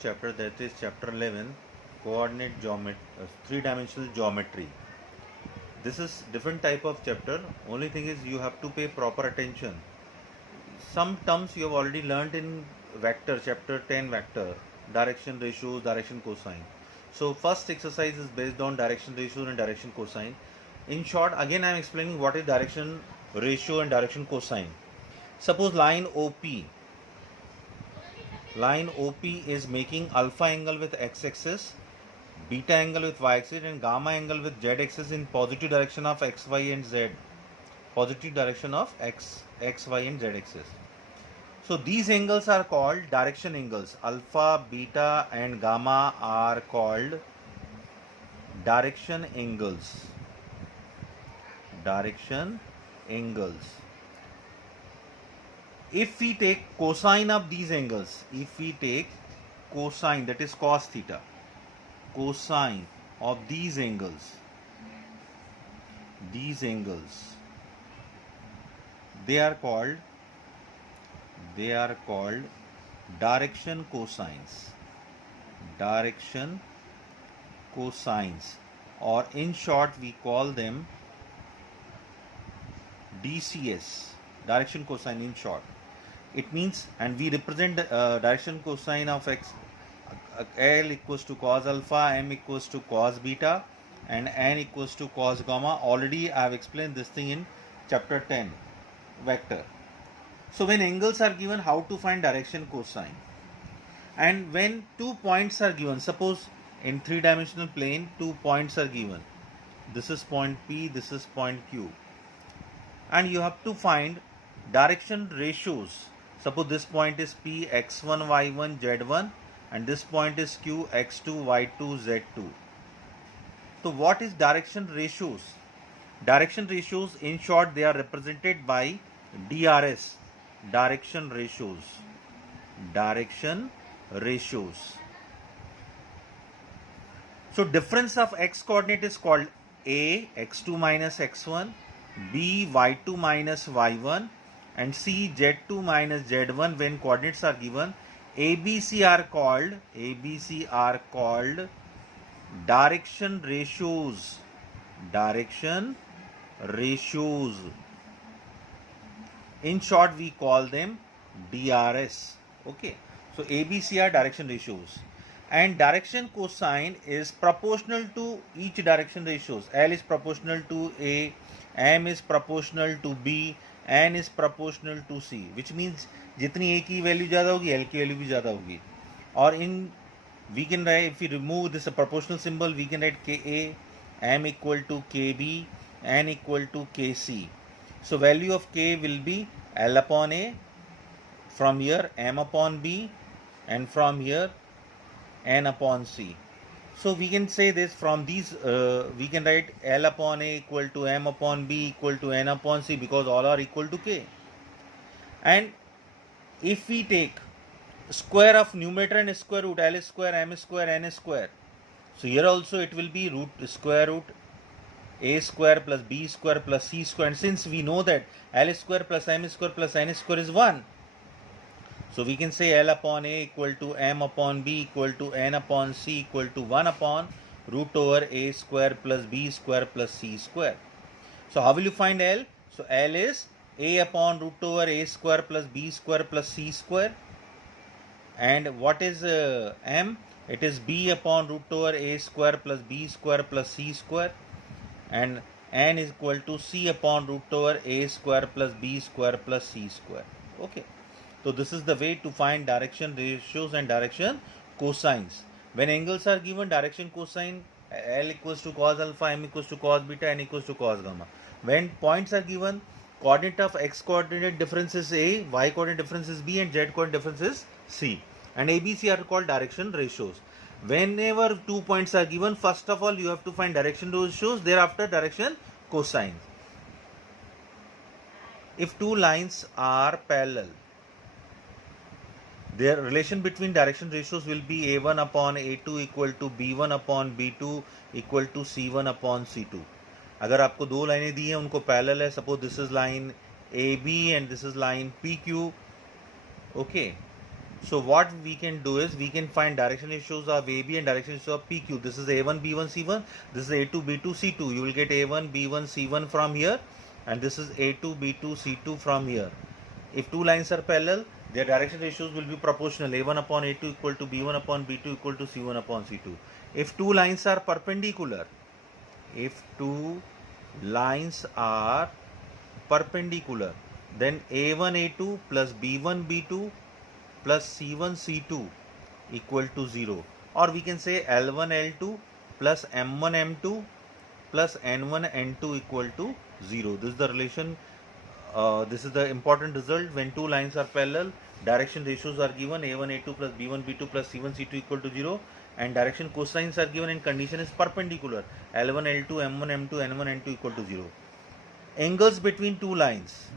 chapter, that is chapter 11, coordinate geometry, three-dimensional geometry. This is different type of chapter. Only thing is you have to pay proper attention. Some terms you have already learnt in vector, chapter 10 vector, direction ratios, direction cosine. So first exercise is based on direction ratio and direction cosine. In short, again I am explaining what is direction ratio and direction cosine. Suppose line OP. Line OP is making alpha angle with x-axis, beta angle with y-axis and gamma angle with z-axis in positive direction of x, y and z. Positive direction of x, y and z-axis. So these angles are called direction angles. Alpha, beta and gamma are called direction angles. Direction angles. If we take cosine of these angles, if we take cosine, that is cos theta, cosine of these angles, they are called direction cosines. Direction cosines, or in short we call them DCS, direction cosine in short. It means, and we represent direction cosine of x, L equals to cos alpha, M equals to cos beta and N equals to cos gamma. Already I have explained this thing in chapter 10 vector. So when angles are given, how to find direction cosine? And when 2 points are given, suppose in three-dimensional plane 2 points are given. This is point P, this is point Q. And you have to find direction ratios. Suppose this point is P, x1, y1, z1 and this point is Q, x2, y2, z2. So what is direction ratios? Direction ratios, in short, they are represented by DRS, direction ratios. Direction ratios. So difference of x coordinate is called A, x2 minus x1, B, y2 minus y1 and C, z2 minus z1 when coordinates are given. ABC are called direction ratios. Direction ratios. In short, we call them DRS. Okay. So ABC are direction ratios. And direction cosine is proportional to each direction ratios. L is proportional to A, M is proportional to B, N is proportional to C, which means जितनी A की value ज़्यादा होगी L की value भी ज़्यादा होगी. और in we can write, if we remove this proportional symbol, we can write Ka, M equal to Kb, N equal to Kc. So value of K will be L upon A, from here M upon B and from here N upon C. So we can say this from these, we can write L upon A equal to M upon B equal to N upon C because all are equal to K. And if we take square of numerator and square root, L square, M square, N square. So here also it will be square root A square plus B square plus C square. And since we know that L square plus M square plus N square is 1. So we can say L upon A equal to M upon B equal to N upon C equal to 1 upon root over A square plus B square plus C square. So how will you find L? So L is A upon root over A square plus B square plus C square. And what is M? It is B upon root over A square plus B square plus C square. And N is equal to C upon root over A square plus B square plus C square. Okay. So this is the way to find direction ratios and direction cosines. When angles are given, direction cosine, L equals to cos alpha, M equals to cos beta, N equals to cos gamma. When points are given, coordinate of x coordinate difference is A, y coordinate difference is B and z coordinate difference is C. And ABC are called direction ratios. Whenever 2 points are given, first of all you have to find direction ratios, thereafter direction cosines. If two lines are parallel, their relation between direction ratios will be A1 upon A2 equal to B1 upon B2 equal to C1 upon C2. अगर आपको दो लाइनें दी हैं उनको parallel है, suppose this is line AB and this is line PQ. Okay, So what we can do is we can find direction ratios of AB and direction ratios of PQ. This is A1, B1, C1. This is A2, B2, C2. You will get A1, B1, C1 from here, and this is A2, B2, C2 from here. If two lines are parallel, their direction ratios will be proportional. A1 upon A2 equal to B1 upon B2 equal to C1 upon C2. If two lines are perpendicular, then A1 A2 plus B1 B2 plus C1 C2 equal to 0, or we can say L1 L2 plus M1 M2 plus N1 N2 equal to 0. This is the relation. This is the important result. When two lines are parallel, direction ratios are given A1 A2 plus B1 B2 plus C1 C2 equal to 0, and direction cosines are given and condition is perpendicular, L1 L2 M1 M2 N1 N2 equal to 0. Angles between two lines.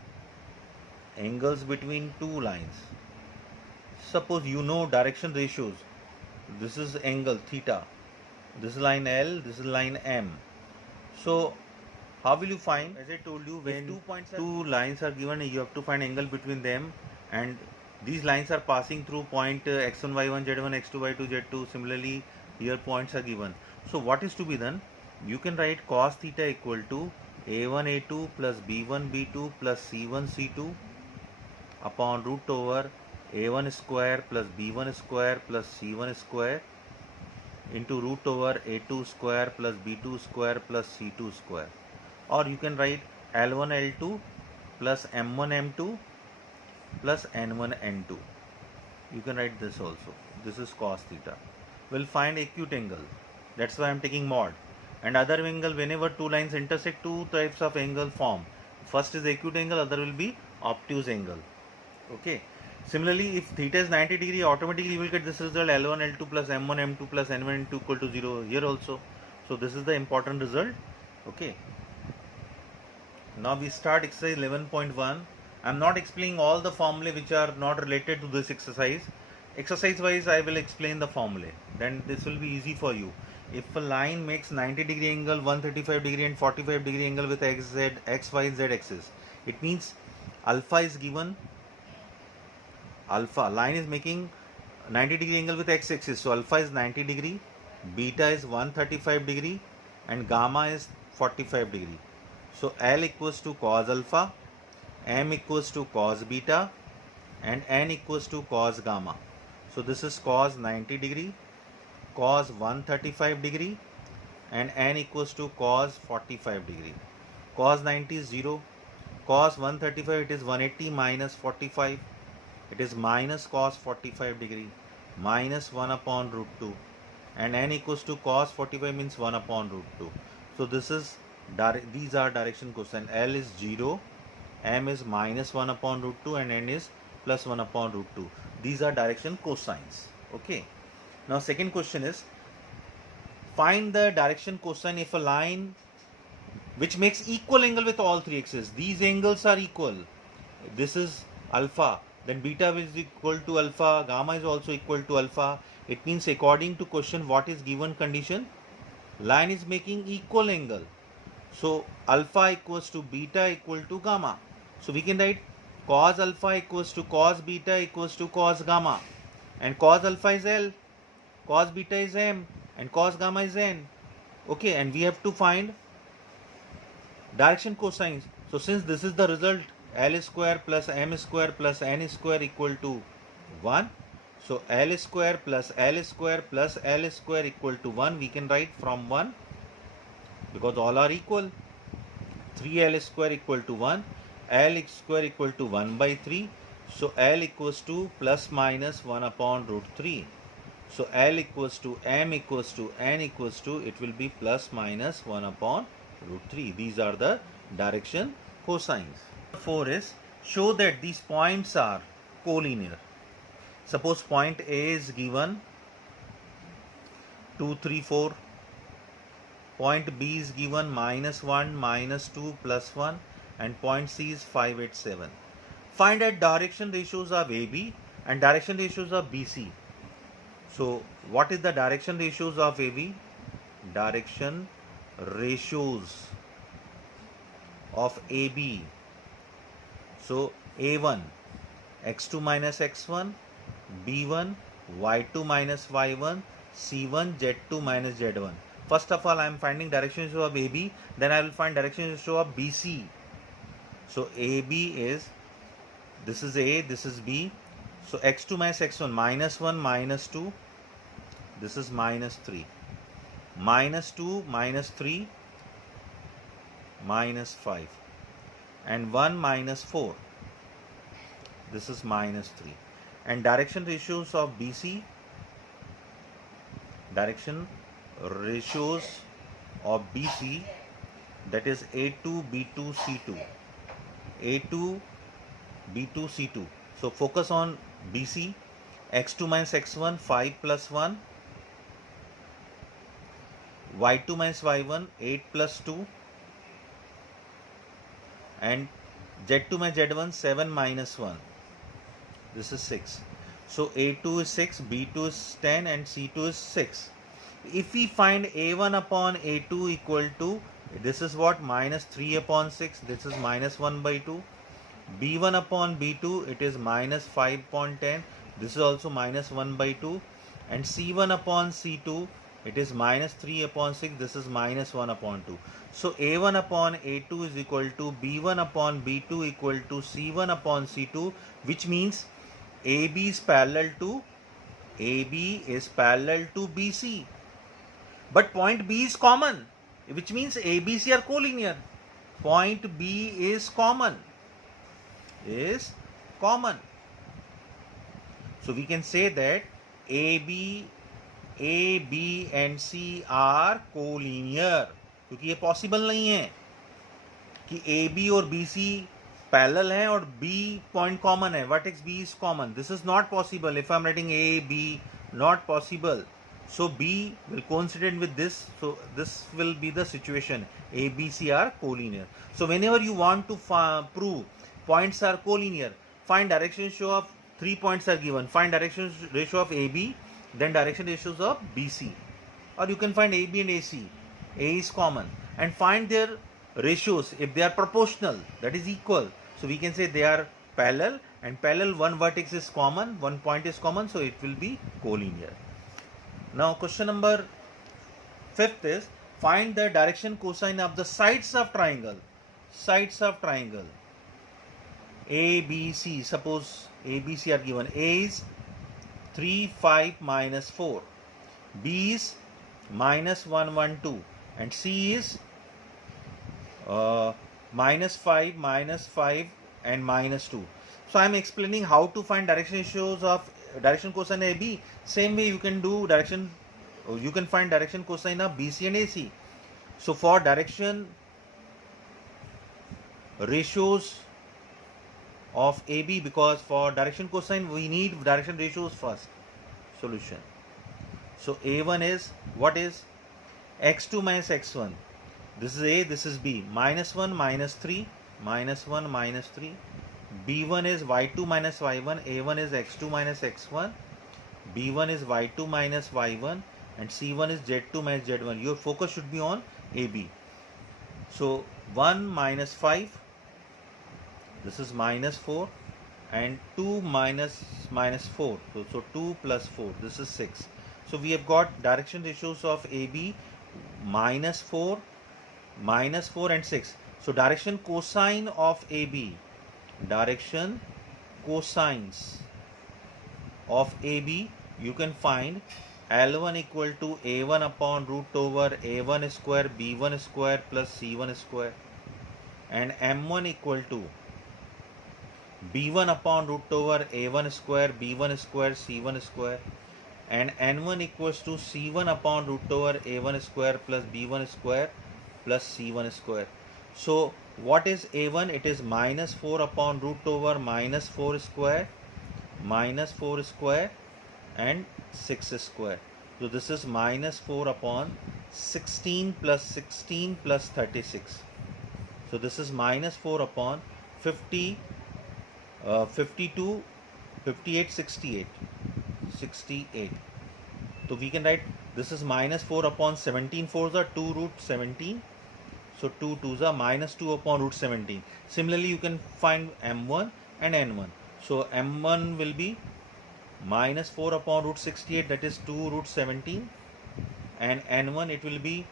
Suppose you know direction ratios. This is angle theta, this is line L, this is line M. So how will you find? As I told you, when two lines are given, you have to find angle between them, and these lines are passing through point x1 y1 z1 x2 y2 z2. Similarly, here points are given. So what is to be done? You can write cos theta equal to a1 a2 plus b1 b2 plus c1 c2 upon root over a1 square plus b1 square plus c1 square into root over a2 square plus b2 square plus c2 square. Or you can write L1 L2 plus M1 M2 plus N1 N2. You can write this also. This is cos theta. We'll find acute angle. That's why I'm taking mod. And other angle, whenever two lines intersect, two types of angle form. First is acute angle, other will be obtuse angle. Okay. Similarly, if theta is 90 degree, automatically you will get this result L1 L2 plus M1 M2 plus N1 N2 equal to 0 here also. So this is the important result. Okay. Now we start exercise 11.1. I am not explaining all the formulae which are not related to this exercise. Exercise wise I will explain the formulae. Then this will be easy for you. If a line makes 90 degree angle, 135 degree and 45 degree angle with x, z, x, y, z axis, it means alpha is given. Alpha line is making 90 degree angle with x axis. So alpha is 90 degree, beta is 135 degree and gamma is 45 degree. So L equals to cos alpha, M equals to cos beta and N equals to cos gamma. So this is cos 90 degree, cos 135 degree and N equals to cos 45 degree. Cos 90 is 0, cos 135 it is 180 minus 45, it is minus cos 45 degree minus 1 upon root 2, and N equals to cos 45 means 1 upon root 2. So this is these are direction cosine. L is 0, M is minus 1 upon root 2 and N is plus 1 upon root 2. These are direction cosines. Okay. Now second question is, find the direction cosine if a line which makes equal angle with all three axes. These angles are equal. This is alpha, then beta is equal to alpha, gamma is also equal to alpha. It means according to question, what is given condition? Line is making equal angle. So alpha equals to beta equal to gamma. So we can write cos alpha equals to cos beta equals to cos gamma. And cos alpha is L, cos beta is M and cos gamma is N. Okay, and we have to find direction cosines. So since this is the result, L square plus M square plus N square equal to 1. So L square plus L square plus L square equal to 1. We can write from 1 because all are equal. 3L square equal to 1. L square equal to 1 by 3. So L equals to plus minus 1 upon root 3. So L equals to M equals to N equals to, it will be plus minus 1 upon root 3. These are the direction cosines. 4 is, show that these points are collinear. Suppose point A is given 2, 3, 4. Point B is given minus 1, minus 2, plus 1 and point C is 5, 8, 7. Find that direction ratios of AB and direction ratios of BC. So what is the direction ratios of AB? Direction ratios of AB. So A1 x2 minus x1 B1, Y2 minus Y1, C1, Z2 minus Z1. First of all, I am finding direction ratio of AB, then I will find direction ratio of BC. So AB is, this is A, this is B. So x2 minus x1, minus 1, minus 2. This is minus 3. Minus 2, minus 3, minus 5. And 1 minus 4. This is minus 3. And direction ratios of BC, direction ratios of BC, that is A2, B2, C2. A2, B2, C2. So focus on BC. X2 minus X1, 5 plus 1. Y2 minus Y1, 8 plus 2. And Z2 minus Z1, 7 minus 1. This is 6. So A2 is 6, B2 is 10 and C2 is 6. If we find A1 upon A2 equal to, this is what, minus 3 upon 6, this is minus 1 by 2. B1 upon B2, it is minus 5 upon 10, this is also minus 1 by 2. And C1 upon C2, it is minus 3 upon 6, this is minus 1 upon 2. So A1 upon A2 is equal to B1 upon B2 equal to C1 upon C2, which means AB is parallel to BC. But point B is common, which means ABC are collinear. Point B is common. So we can say that A, B and C are collinear. क्योंकि ये possible नहीं है कि A, B और B, C parallel हैं और B point common है. Vertex B is common. This is not possible. If I am writing A, B, not possible. So B will coincident with this. So this will be the situation. A, B, C are collinear. So whenever you want to prove points are collinear, find direction ratio of 3 points are given. Find direction ratio of AB, then direction ratios of BC. Or you can find AB and AC. A is common. And find their ratios if they are proportional, that is equal. So we can say they are parallel, and parallel, one vertex is common, one point is common, so it will be collinear. Now question number 5th is, find the direction cosine of the sides of triangle. Sides of triangle A, B, C. Suppose A, B, C are given. A is 3, 5, minus 4. B is minus 1, 1, 2. And C is minus 5, and minus 2. So I am explaining how to find direction ratios of direction cosine AB. Same way you can find direction cosine of BC and AC. So for direction ratios of AB, because for direction cosine we need direction ratios first. Solution. So A1 is, what is x2 minus x1? This is A, this is B. Minus 1, minus 3, minus 1, minus 3. B1 is y2 minus y1. A1 is x2 minus x1. B1 is y2 minus y1. And C1 is z2 minus z1. Your focus should be on AB. So 1 minus 5. This is minus 4. And 2 minus 4. So 2 plus 4. This is 6. So we have got direction ratios of AB minus 4 and 6. So direction cosine of AB, direction cosines of AB, you can find L1 equal to A1 upon root over A1 square B1 square plus C1 square, and M1 equal to B1 upon root over A1 square B1 square C1 square, and N1 equals to C1 upon root over A1 square plus B1 square plus C1 square. So what is A1? It is minus 4 upon root over minus 4 square and 6 square. So this is minus 4 upon 16 plus 36. So this is minus 4 upon 50, 52, 58, 68. So we can write this is minus 4 upon 17 fours are 2 root 17. So 2 2s are minus 2 upon root 17. Similarly, you can find M1 and N1. So M1 will be minus 4 upon root 68, that is 2 root 17, and n1 it will be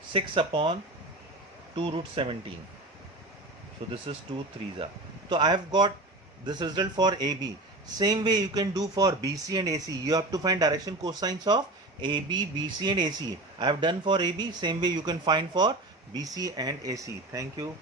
6 upon 2 root 17. So this is 2 3s are. So I have got this result for AB. Same way you can do for BC and AC. You have to find direction cosines of AB, BC and AC. I have done for AB. Same way you can find for BC and AC. Thank you.